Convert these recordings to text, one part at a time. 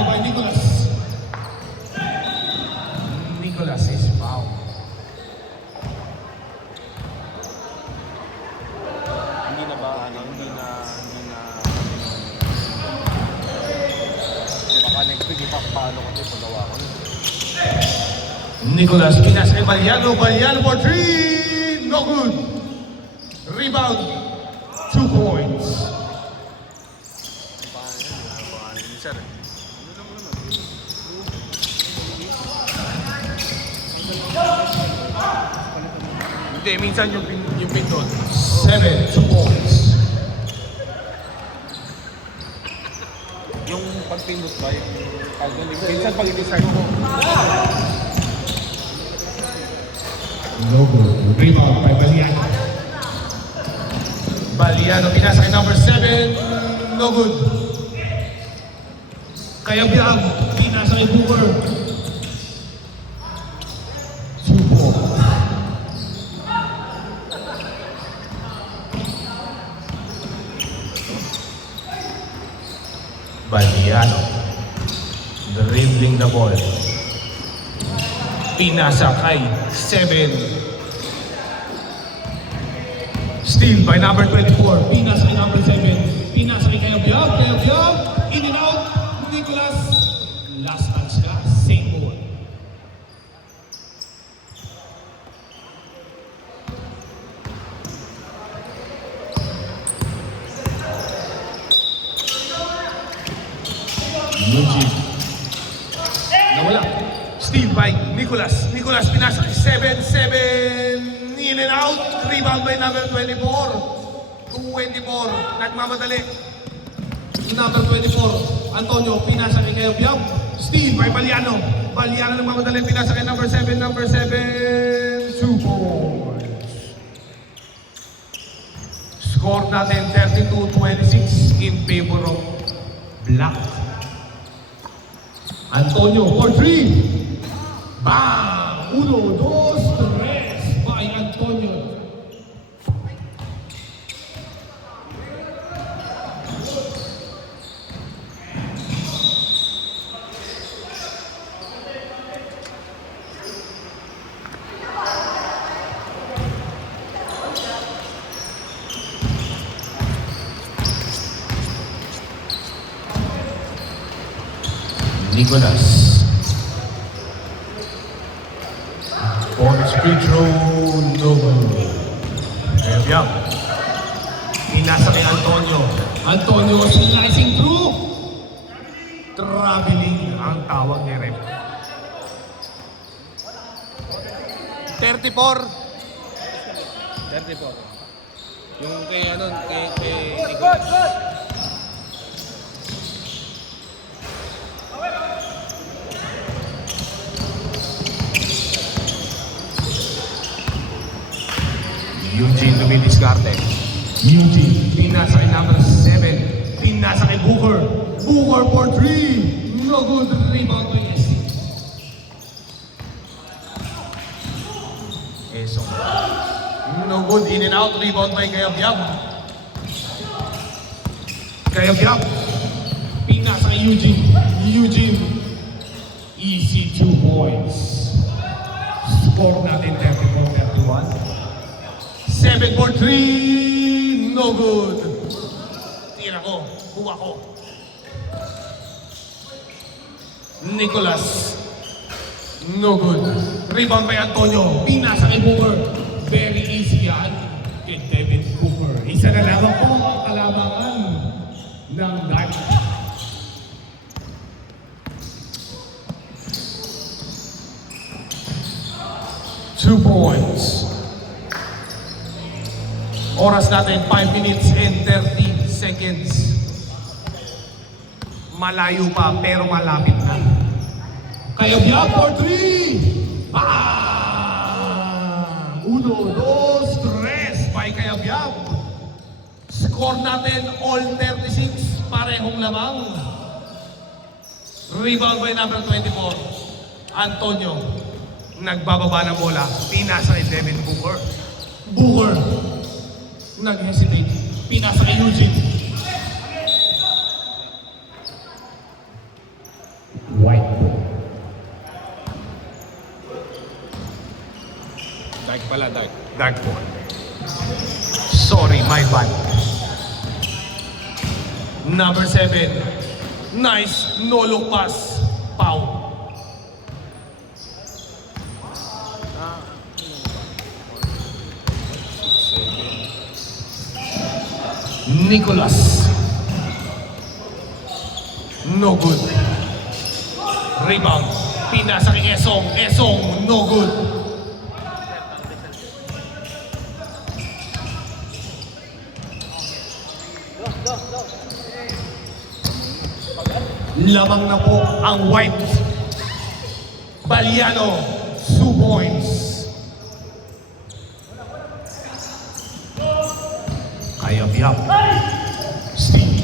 Rebound by Nicholas. Nicholas is foul. Hindi na ba, hindi na, baka next week, ipapalo ko ito, pagawa ko. Nicholas pinasa kay Baliano. Baliano for 3. No good. Rebound. 2 points. Baka ni sir. Hindi, minsan yung pindot. 7, 2 points. Yung pagpindot ba, yung minsan pag i-design mo, No good. Rebound by Baliano. Baliano pinasa kay number 7. No good. Kaya Biag pinasa kay Booker. 2 points. Baliano dribbling the ball. Pinasa kay 7. Steal by number 24. Pinasa kay number 7. Pinasa kay Biag. Kaya Biag. In and out. Nicholas. Last touch ka. Same ball. Eugene. Nawala. Steal by Nicholas. Nicholas pinasa kay 7. In and out. Rebound by number 24. 24. Nagmamadali. Number 24. Antonio pinasa kay Kayo Biag. Steal by Baliano. Baliano nagmamadali. Pinasa kay number 7. Number 7. 2 points. Score natin 32-26 in favor of Black. Antonio for 3. Bang! 1, 2, 3 by Antonio. Nicholas. Bonus free throw, no good. Biag. Pinasa kay Antonio. Antonio slicing through. Traveling ang tawag ni Rep. 34. Yung kay Nicholas. Eugene dumidiskarte. Eugene, pinasa kay number 7. Pinasa kay Booker. Booker for 3. No good. Rebound by SC. Eso. No good. In and out. Rebound by Kaya Biag. Kaya Biag. Pinasa kay Eugene. Eugene. Easy 2 points. Score natin 34-31. 7 for 3. No good. Tira ko. Kuha ko. Nicholas. No good. Rebound by Antonio. Pinasa kay Booker. Very easy yan. Kay Devin Booker. Isa na lamang po ang kalabangan ng night. Two points. Oras natin 5 minutes and 30 seconds. Malayo pa pero malapit na. Kaya Biag for 3. Bang! 1, 2, 3 by Kaya Biag. Score natin all 36. Parehong lamang. Rebound by number 24. Antonio. Nagbababa ng bola. Pinasa kay Devin Booker. Booker. Nag-hesitate. Pinasa kay Eugene. pala, dark. Dark po. Sorry, my bad. Number 7. Nice no look pass. Pau. Nicolas. No good. Rebound. Pinasa kay Esong. Esong, no good. Lamang na po ang white. Baliano, 2 points. Kayab-yab. Steve.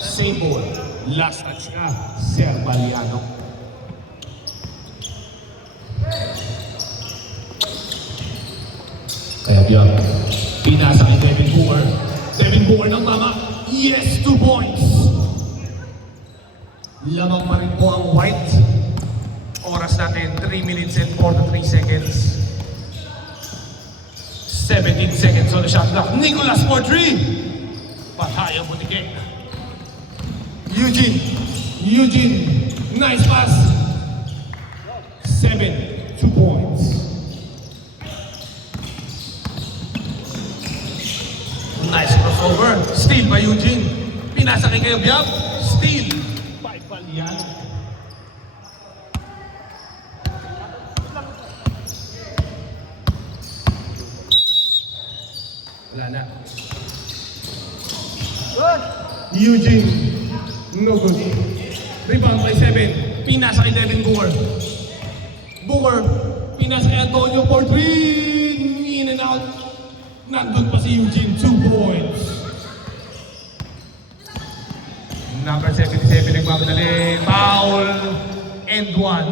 Same ball. Last touch na, Sir Baliano. Kayab-yab. Pinasa kay Devin Booker. Devin Booker ng tama. Yes, 2 points. Lamang pa rin po ang white. Oras natin, 3 minutes and 43 seconds. 17 seconds on the shot clock. Nicolas for 3. Pataya Butike. Eugene. Eugene. Nice pass. 7. 2 points. Nice crossover. Steal by Eugene. Pinasa kay Kayab-yab. Steal by Baliano. Wala na. Eugene. No good. Rebound by 7. Pinasa kay Devin Booker. Booker. Pinasa kay Antonio for 3. In and out. Nandun pa si Eugene. 2 points. Number 77 nagmamadali. Foul. And 1.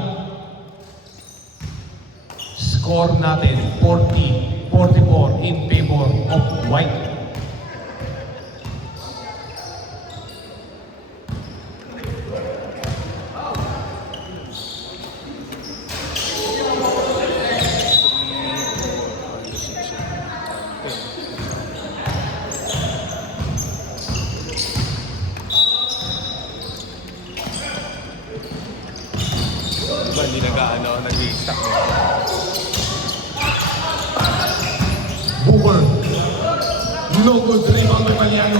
Score natin 40-44 in favor of white. Diba, hindi nag-i-stack mo. Booker. No good. Rebound by Baliano.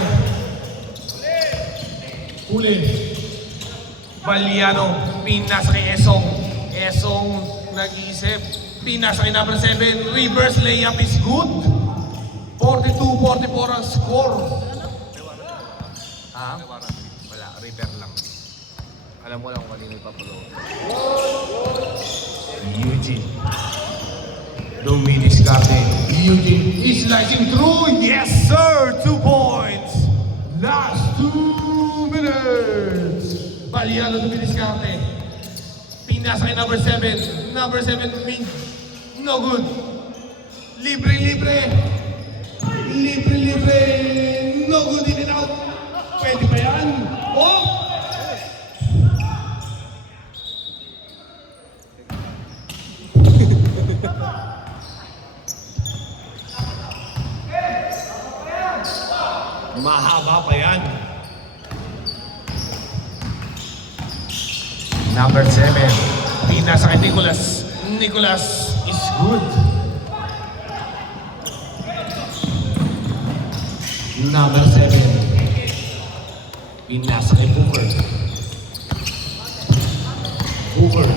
Huli. Baliano. Pinasa kay Esong. Esong nag-iisip. Pinasa kay number 7. Reverse layup is good. 42-44 ang score. Ha? Wala, river lang. Alam mo lang kung kanino ipapulo. Eugene. Dominis Garden. Eugene is slicing through. Yes, sir. 2 points. Last 2 minutes. Baliano Dominis Garden. Pinasa kay number 7. Number 7, Ming. No good. Libre, libre. Libre, libre. No good, in and out. Pwede ba yan? Oh! Mahaba pa yan. Number 7. Pinasa kay Nicolas. Nicolas is good. Number 7. Pinasa kay Booker. Booker.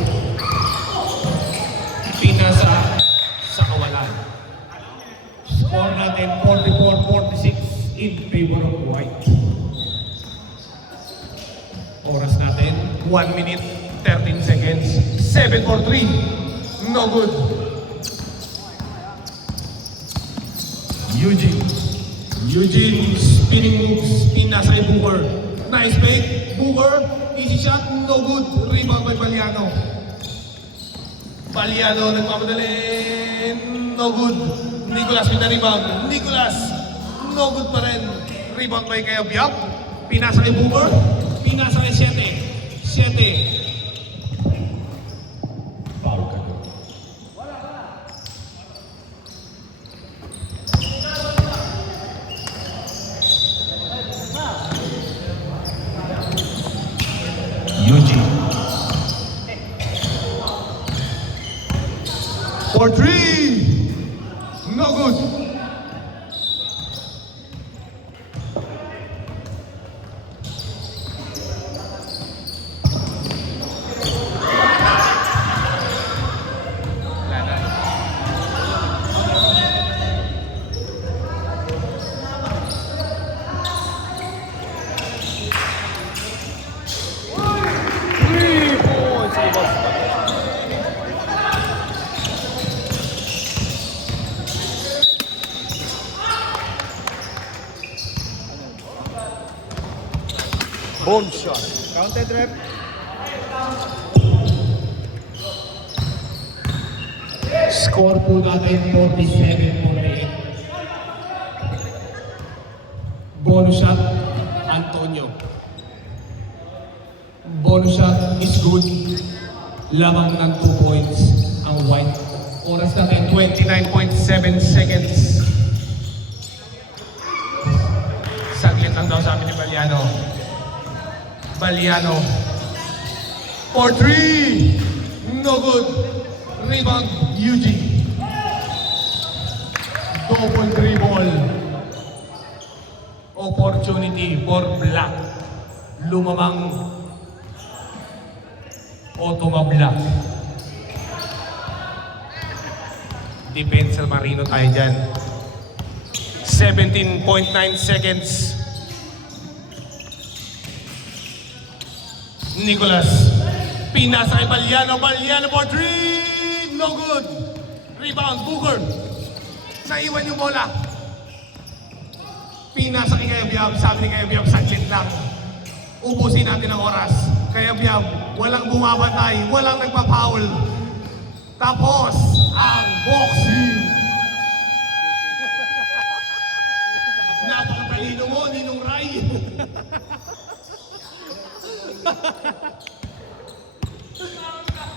Pinasa sa kawalan. Score natin 44-46 in favor of white. Oras natin 1 minute 13 seconds. 7 for 3. No good. Eugene. Eugene spinning moves. Pinasa kay Booker. Nice fake. Booker. Easy shot. No good. Rebound by Baliano. Baliano nagmamadali. No good. Nicolas with the rebound. Nicolas. No good pa rin. Rebound by Kayab-yab. Pinasa kay Booker. Pinasa kay 7. 7. Foul ka doon. For three. No good. Wala na. Three points. Boom shot. Counted rep. Score po natin 47-48. Bonus shot, Antonio. Bonus shot is good. Lamang ng 2 points ang white. Oras natin 29.7 seconds. Saglit lang daw sabi ni Baliano. Baliano. For three. No good. Rebound, Eugene. Double dribble. Opportunity for Black. Lumamang o tumabla. Depensa Marino tayo dyan. 17.9 seconds. Nicolas. Pinasa kay Baliano. Baliano for three. No good. Rebound, Booker. Naiwan yung bola. Pinasa kay Kayabyab. Sabi ni Kayabyab, saglit lang. Ubusin natin ang oras. Kayabyab, walang bumabantay, walang nagpa-foul. Tapos, ang